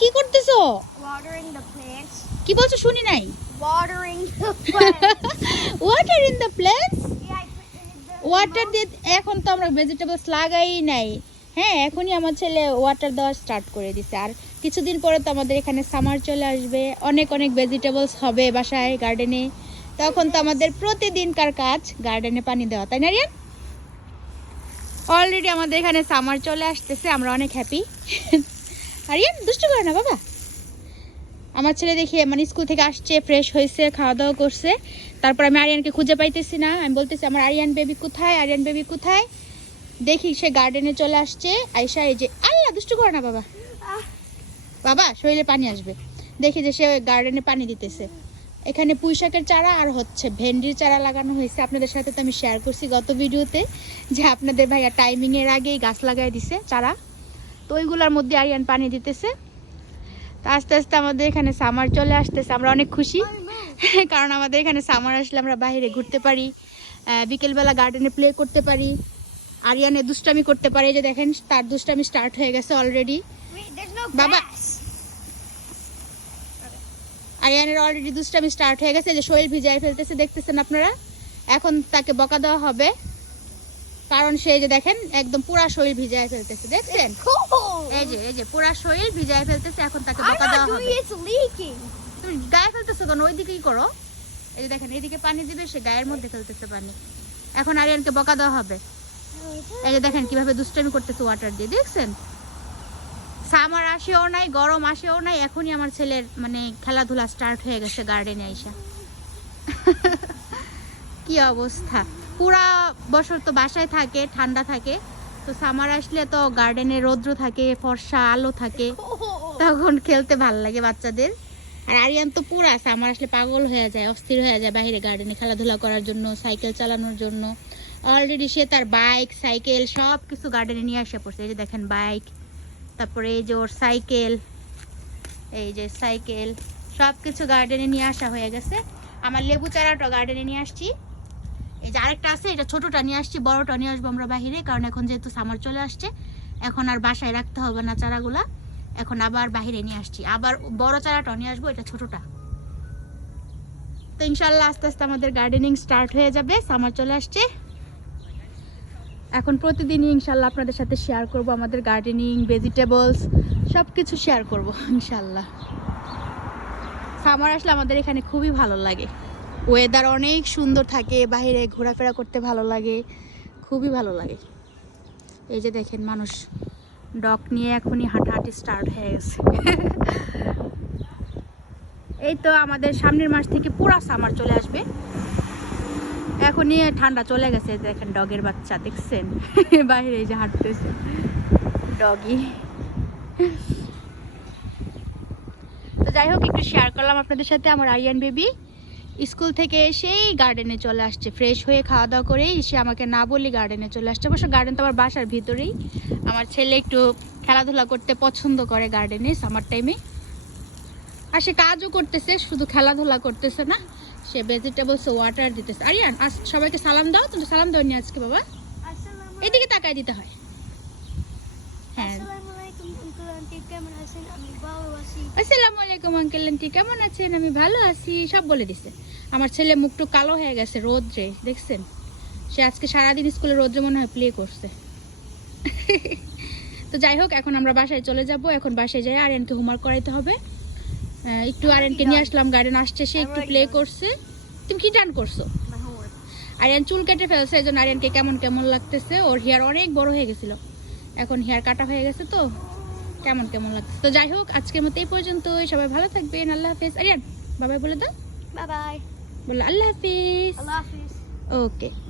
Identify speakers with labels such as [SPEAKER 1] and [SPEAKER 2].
[SPEAKER 1] কি করতেছো?
[SPEAKER 2] Watering the plants.
[SPEAKER 1] কি বলছো শুনি নাই?
[SPEAKER 2] Watering the plants.
[SPEAKER 1] Watering the
[SPEAKER 2] in the
[SPEAKER 1] water দিয়ে এখন তো আমরা ভেজিটেবলস লাগাই নাই। হ্যাঁ এখনই আমার ছেলে ওয়াটার দেওয়া স্টার্ট করে দিছে। আর কিছুদিন পরে তো আমাদের এখানে সামার চলে আসবে। অনেক অনেক ভেজিটেবলস হবে বাসায় গার্ডেনে তখন তো আমাদের প্রতিদিনকার কাজ গার্ডেনে পানি দেওয়া তাই না রিয়ান? অলরেডি আমাদের এখানে সামার চলে আসতেছে আমরা অনেক হ্যাপি আর রিয়ান দুষ্টু করে না, বাবা। আমার ছেলে দেখি মানে স্কুল থেকে আসছে ফ্রেশ হয়েছে খাওয়া দাওয়া করছে। তারপর আমি আরিয়ানকে খুঁজে পাইতেছি না। আমি বলতেছি, আমার আরিয়ান বেবি কোথায়? আরিয়ান বেবি কোথায়? দেখি সে গার্ডেনে চলে আসছে। আইসা এই যে, আল্লাহ, দুষ্টু করে না, বাবা। বাবা, শরীরে পানি আসবে। দেখি যে সে ওই গার্ডেনে পানি দিতেছে। এখানে পুঁইশাকের চারা আর হচ্ছে ভেন্ডির চারা লাগানো হয়েছে। আপনাদের সাথে তো আমি শেয়ার করছি গত ভিডিওতে যে আপনাদের ভাইয়া টাইমিং এর আগেই গাছ লাগাই দিছে চারা। তো ওইগুলোর মধ্যে আরিয়ান পানি দিতেছে। তো আস্তে আস্তে আমাদের এখানে সামার চলে আসতেছে আমরা অনেক খুশি। কারণ আমাদের এখানে সামার আসলে আমরা বাইরে ঘুরতে পারি বিকেলবেলা গার্ডেনে প্লে করতে পারি। আরিয়ানে দুষ্টামি করতে পারে যে দেখেন তার দুষ্টামি স্টার্ট হয়ে গেছে অলরেডি
[SPEAKER 2] grass.
[SPEAKER 1] আরিয়ানের অলরেডি দুষ্টামি স্টার্ট হয়ে গেছে যে শরীর ভিজায় ফেলতেছে দেখতেছেন আপনারা? এখন তাকে বকা দেওয়া হবে। কারণ সে যে দেখেন একদম পুরা শরীর ভিজায় ফেলতেছে দেখছেন? এই যে এই যে পুরা শরীর ভিজায় ফেলতেছে এখন তাকে বকা দেওয়া হবে. তুমি গায়ে ফেলতেছো কেন? ওই দিকেই করো। এই যে দেখেন এইদিকে পানি দিবে সে গায়ের মধ্যে ফেলতেছে পানি। এখন আরিয়ানকে বকা দেওয়া হবে। এই যে দেখেন কীভাবে দুষ্টামি করতেছে ওয়াটার দিয়ে দেখছেন? সামার আসেও নাই গরম আসেও নাই এখনই আমার ছেলের মানে খেলাধুলা স্টার্ট হয়ে গেছে গার্ডেনে আইসা। কি অবস্থা? পুরা বছর তো বাসায় থাকে, ঠান্ডা থাকে। তো সামার আসলে তো গার্ডেনে রৌদ্র থাকে, ফর্সা আলো থাকে। তখন খেলতে ভালো লাগে বাচ্চাদের। আর আরিয়ান তো পুরা সামার আসলে পাগল হয়ে যায়, অস্থির হয়ে যায় বাইরে গার্ডেনে খেলাধুলা করার জন্য সাইকেল চালানোর জন্য। অলরেডি সে তার বাইক সাইকেল সব কিছু গার্ডেনে নিয়ে আসে পড়ছে। এই যে দেখেন বাইক তারপরে এই যে ওর সাইকেল এই যে সাইকেল সব কিছু গার্ডেনে নিয়ে আসা হয়ে গেছে। আমার লেবু চারাটা গার্ডেনে নিয়ে আসছি। এই যে আরেকটা আছে, এটা ছোটটা নিয়ে আসছি, বড়টা নিয়ে আসব আমরা বাহিরে, কারণ এখন যেহেতু সামার চলে আসছে, এখন আর বাসায় রাখতে হবে না চারাগুলা। এখন আবার বাহিরে নিয়ে আসছি। আবার বড় চারাটা নিয়ে আসব, এটা ছোটটা। তো ইনশাল্লাহ আস্তে আস্তে আমাদের গার্ডেনিং স্টার্ট হয়ে যাবে সামার চলে আসছে। এখন প্রতিদিনই ইনশাল্লাহ আপনাদের সাথে শেয়ার করব, আমাদের গার্ডেনিং ভেজিটেবলস সব কিছু শেয়ার করব ইনশাল্লাহ সামার আসলে আমাদের এখানে খুবই ভালো লাগে। ওয়েদার অনেক সুন্দর থাকে বাইরে ঘোরাফেরা করতে ভালো লাগে, খুবই ভালো লাগে। এই যে দেখেন মানুষ ডগ নিয়ে এখনই হাঁটাহাঁটি স্টার্ট হয়ে গেছে। এই তো আমাদের সামনের মাস থেকে পুরা সামার চলে আসবে। এখনই ঠান্ডা চলে গেছে দেখেন ডগের বাচ্চা, দেখছেন? বাইরে যে হাঁটতেছে, ডগি। তো যাই হোক, একটু শেয়ার করলাম আপনাদের সাথে, আমার আরিয়ান বেবি স্কুল থেকে এসেই গার্ডেনে চলে আসছে। ফ্রেশ হয়ে খাওয়া দাওয়া করেই সে আমাকে না বলি গার্ডেনে চলে আসছে। অবশ্য গার্ডেন তো আমার বাসার ভিতরেই। আমার ছেলে একটু খেলাধুলা করতে পছন্দ করে গার্ডেনে সামার টাইমে আর সে কাজও করতেছে শুধু খেলাধুলা করতেছে না সে ভেজিটেবলস ওয়াটার দিতেছে। আরিয়ান আজ সবাইকে সালাম দাও। তুমি সালাম দাও নি আজকে বাবা? এদিকে তাকায় দিতে হয় হ্যাঁ
[SPEAKER 2] Assalamualaikum uncle auntie কেমন আছেন আমি ভালো আছি।
[SPEAKER 1] আসসালামু আলাইকুম আঙ্কেল আন্টি কেমন আছেন? আমি ভালো আছি সব বলে দিছে। আমার ছেলে মুখটু কালো হয়ে গেছে রোদ্রে দেখছেন? সে আজকে সারাদিন স্কুলে রোদ্রে মনে হয় প্লে করছে। তো যাই হোক এখন আমরা বাসায় চলে যাব। এখন বাসায় যাই আরিয়ানকে হোমওয়ার্ক করাইতে হবে। একটু আরিয়ানকে নিয়ে আসলাম গার্ডেন আসছে সে একটু প্লে করছে। তুমি কি ডান করছ? আরিয়ান চুল কেটে ফেলছে এই জন্য আরিয়ানকে কেমন কেমন লাগতেছে ওর হেয়ার অনেক বড় হয়ে গেছিল। এখন হেয়ার কাটা হয়ে গেছে তো। কেমন কেমন লাগছে? তো যাই হোক আজকের মতো এই পর্যন্তই। সবাই ভালো থাকবেন। আল্লাহ হাফিজ। আরিয়ান বাবাই বলে দাও।
[SPEAKER 2] বাবাই।
[SPEAKER 1] বলে আল্লাহ হাফিজ।
[SPEAKER 2] আল্লাহ হাফিজ।
[SPEAKER 1] ওকে